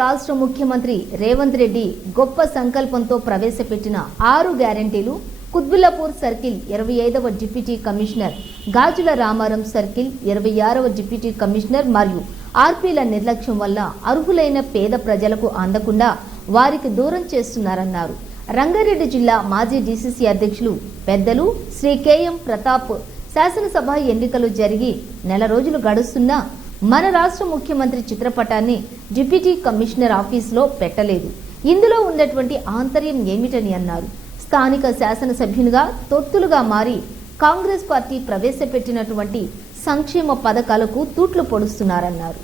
రాష్ట్ర ముఖ్యమంత్రి రేవంత్ రెడ్డి గొప్ప సంకల్పంతో ప్రవేశపెట్టిన ఆరు గ్యారంటీలు కుత్బుల్లాపూర్ సర్కిల్ ఇరవై ఐదవ deputy commissioner Gajula Ramaram circle ఇరవై ఆరవ డిప్యూటీ కమిషనర్ మరియు ఆర్పీల నిర్లక్ష్యం వల్ల అర్హులైన పేద ప్రజలకు అందకుండా వారికి దూరం చేస్తున్నారన్నారు. రంగారెడ్డి జిల్లా మాజీ డీసీసీ అధ్యక్షులు పెద్దలు శ్రీ కేఎం ప్రతాప్ శాసనసభ ఎన్నికలు జరిగి నెల రోజులు గడుస్తున్నా మన రాష్ట్ర ముఖ్యమంత్రి చిత్రపటాన్ని డిప్యూటీ కమిషనర్ ఆఫీసులో పెట్టలేదు. ఇందులో ఉన్నటువంటి ఆంతర్యం ఏమిటని అన్నారు. స్థానిక శాసనసభ్యునిగా తొత్తులుగా మారి కాంగ్రెస్ పార్టీ ప్రవేశపెట్టినటువంటి సంక్షేమ పథకాలకు తూట్లు పొడుస్తున్నారన్నారు.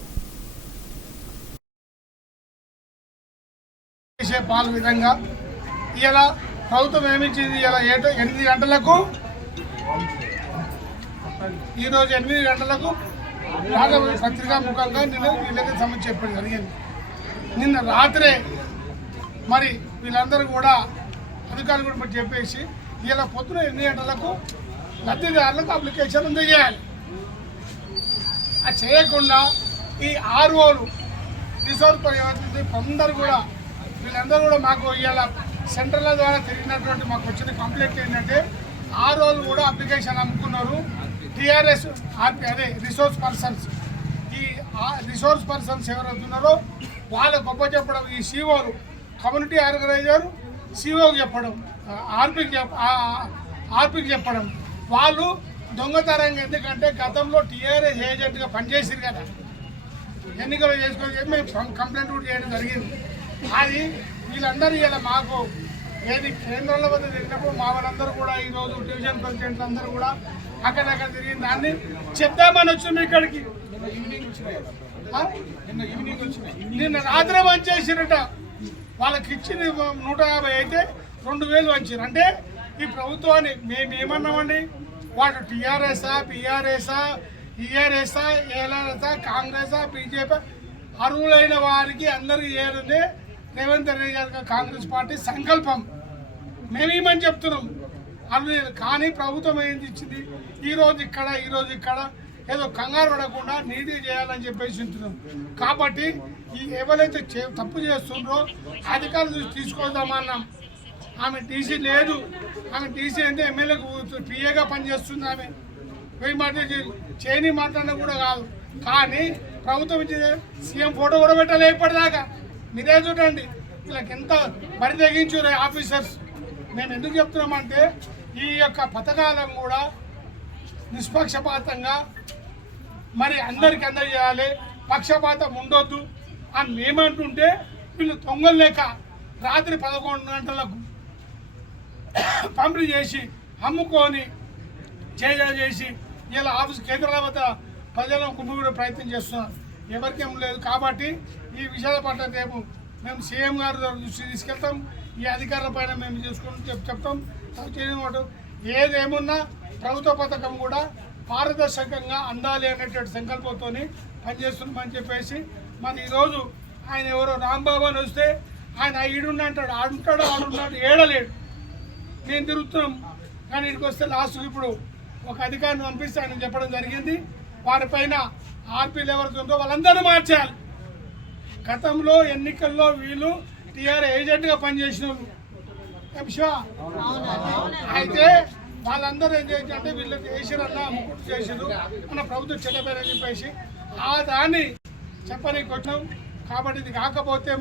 విధంగా ఇలా ప్రభుత్వం ఏమిచ్చింది? ఇలా ఏటో ఎనిమిది గంటలకు? ఈరోజు ఎనిమిది గంటలకు పత్రికా ముఖంగా నిన్న వీళ్ళకి సంబంధించి చెప్పడం జరిగింది. నిన్న రాత్రే మరి వీళ్ళందరూ కూడా అధికారులు కూడా మరి చెప్పేసి ఇలా పొద్దున ఎన్ని గంటలకు లబ్ధిదారులకు అప్లికేషన్ అందజేయాలి. అది చేయకుండా ఈ ఆర్ఓలు రిసోర్స్ పరివర్తించి అందరూ కూడా వీళ్ళందరూ కూడా మాకు ఇవాళ సెంటర్ల ద్వారా తిరిగినటువంటి మాకు వచ్చిన కంప్లైంట్ ఏంటంటే ఆ కూడా అప్లికేషన్ అమ్ముకున్నారు. టీఆర్ఎస్ అదే రిసోర్స్ పర్సన్స్ ఈ రిసోర్స్ పర్సన్స్ ఎవరవుతున్నారో వాళ్ళ గొప్ప చెప్పడం ఈ సీఓలు కమ్యూనిటీ ఆర్గనైజర్ సీఓకి చెప్పడం ఆర్పికి ఆర్పికి చెప్పడం. వాళ్ళు దొంగతనంగా ఎందుకంటే గతంలో టీఆర్ఎస్ ఏజెంట్గా పనిచేసింది కదా. ఎన్నికలు చేసుకొని చెప్పి మేము కంప్లైంట్ కూడా చేయడం జరిగింది. అది వీళ్ళందరూ ఇలా మాకు ఏది కేంద్రంలో వద్ద తిరిగినప్పుడు మా వాళ్ళందరూ కూడా ఈరోజు డివిజన్ ప్రెసిడెంట్లు అందరూ కూడా అక్కడక్కడ తిరిగిన దాన్ని చెప్దామని వచ్చింది ఇక్కడికి. ఆ? నిన్న రాత్రి వంచేసిరట. వాళ్ళకి ఇచ్చింది నూట యాభై అయితే రెండు వేలు వంచారు అంటే ఈ ప్రభుత్వాన్ని మేము ఏమన్నామండి? వాడు టీఆర్ఎస్ఆ పిఆర్ఎస్ఆ ఈఆర్ఎస్ఆ ఏఆర్ఎస్ఆ కాంగ్రెసా బీజేపీ అర్హులైన వారికి అందరికీ ఏదంటే రేవంత్ రెడ్డి గారి కాంగ్రెస్ పార్టీ సంకల్పం. మేమేమని చెప్తున్నాం? అవి కానీ ప్రభుత్వం ఏంది ఇచ్చింది? ఈ రోజు ఇక్కడ ఈ రోజు ఇక్కడ ఏదో కంగారు పడకుండా నీతి చేయాలని చెప్పేసి ఉంటున్నాం. కాబట్టి ఈ ఎవరైతే చే- తప్పు చేస్తుండ్రో అధికారులు చూసి తీసుకొద్దామన్నాం ఆమె టీసీ లేదు. ఆమె టీసీ అంటే ఎమ్మెల్యేకు పిఏగా పనిచేస్తుంది ఆమె. పోయి మాట్లాడి చేయని మాట్లాడినా కూడా కాదు. కానీ ప్రభుత్వం ఇచ్చిన సీఎం ఫోటో కూడా పెట్టాలి ఇప్పటిదాకా. మీరే చూడండి. వీళ్ళకి ఎంత బరి తెగించు ఆఫీసర్స్. మేము ఎందుకు చెప్తున్నామంటే ఈ యొక్క పథకాలను కూడా నిష్పక్షపాతంగా మరి అందరికి అందజేయాలి పక్షపాతం ఉండొద్దు అని మేమంటుంటే వీళ్ళు తొంగలేక రాత్రి పదకొండు గంటలకు పంపిణీ చేసి అమ్ముకొని చేయ చేసి ఇలా ఆఫీస్ కేంద్రాల వద్ద ప్రజలను కుమ్ముకునే ప్రయత్నం చేస్తున్నారు. ఎవరికేం లేదు. కాబట్టి ఈ విషయాల పట్ల రేపు మేము సీఎం గారి దృష్టి తీసుకెళ్తాం. ఈ అధికారుల పైన మేము చూసుకుని చెప్ చెప్తాం. చేయడం ఏదేమున్నా ప్రభుత్వ పథకం కూడా పారదర్శకంగా అందాలి అనేటువంటి సంకల్పంతో పనిచేస్తున్నామని చెప్పేసి మరి ఈరోజు ఆయన ఎవరో రాంబాబు అని వస్తే ఆయన ఈడున్నా అంటాడు. ఆడుంటాడు ఆడున్నాడు ఏడలేడు. నేను తిరుగుతున్నాం. కానీ ఇక్కడికి వస్తే లాస్ట్ ఇప్పుడు ఒక అధికారిని పంపిస్తే ఆయన చెప్పడం జరిగింది. వారిపైన ఆర్పీలు ఎవరితో ఉందో వాళ్ళందరూ మార్చాలి గతంలో ఎన్నికల్లో వీళ్ళు టీఆర్ ఏజెంట్గా పనిచేసిన అయితే వాళ్ళందరూ ఏం చేయాలంటే వీళ్ళు అన్న ముక్కుడు చేసిరు మన ప్రభుత్వం చెల్లబేరని చెప్పేసి ఆ దాన్ని చెప్పడానికి వచ్చాం కాబట్టి ఇది కాకపోతే